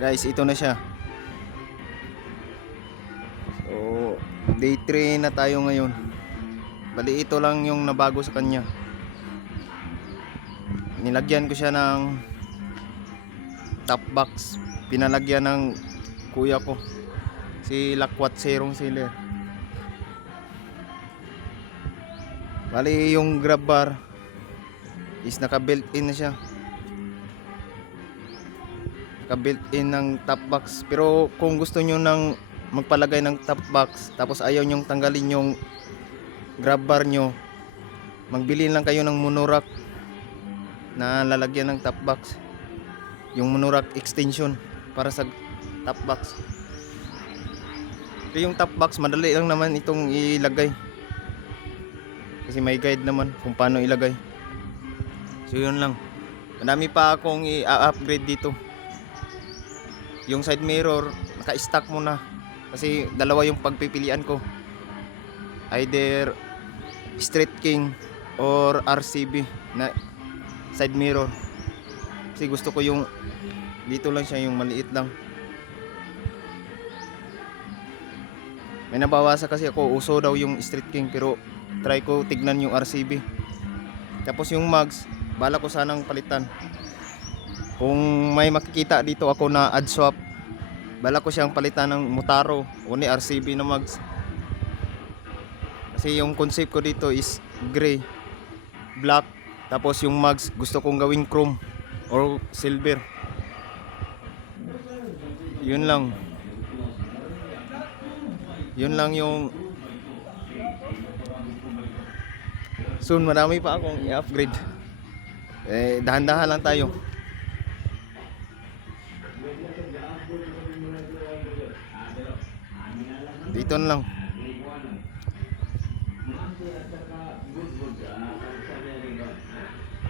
Guys, ito na siya. So, day 3 na tayo ngayon. Bali, ito lang yung nabago sa kanya. Nilagyan ko siya ng top box. Pinalagyan ng kuya ko, si Lakwat Serong Sealer. Bali, yung grab bar is naka-built in na siya. Naka-built in ng top box. Pero kung gusto nyo nang magpalagay ng top box tapos ayaw nyong tanggalin yung grab bar nyo, magbili lang kayo ng monorack na lalagyan ng top box, yung monorack extension para sa top box. Pero yung top box madali lang naman itong ilagay kasi may guide naman kung paano ilagay. So yun lang, madami pa akong i-upgrade dito. Yung side mirror naka-stock muna kasi dalawa yung pagpipilian ko, either Street King or RCB na side mirror. Kasi gusto ko yung dito lang siya, yung maliit lang. May nabawasa kasi ako, uso daw yung Street King, pero try ko tignan yung RCB. Tapos yung mugs, bala ko sanang palitan. Kung may makikita dito ako na ad swap, bala ko siyang palitan ng Motaro o ni RCB na mugs. Kasi yung concept ko dito is gray, black, tapos yung mugs gusto kong gawing chrome or silver. Yun lang. Yun lang yung soon marami pa akong i-upgrade. Dahan-dahan lang tayo. Dito na lang.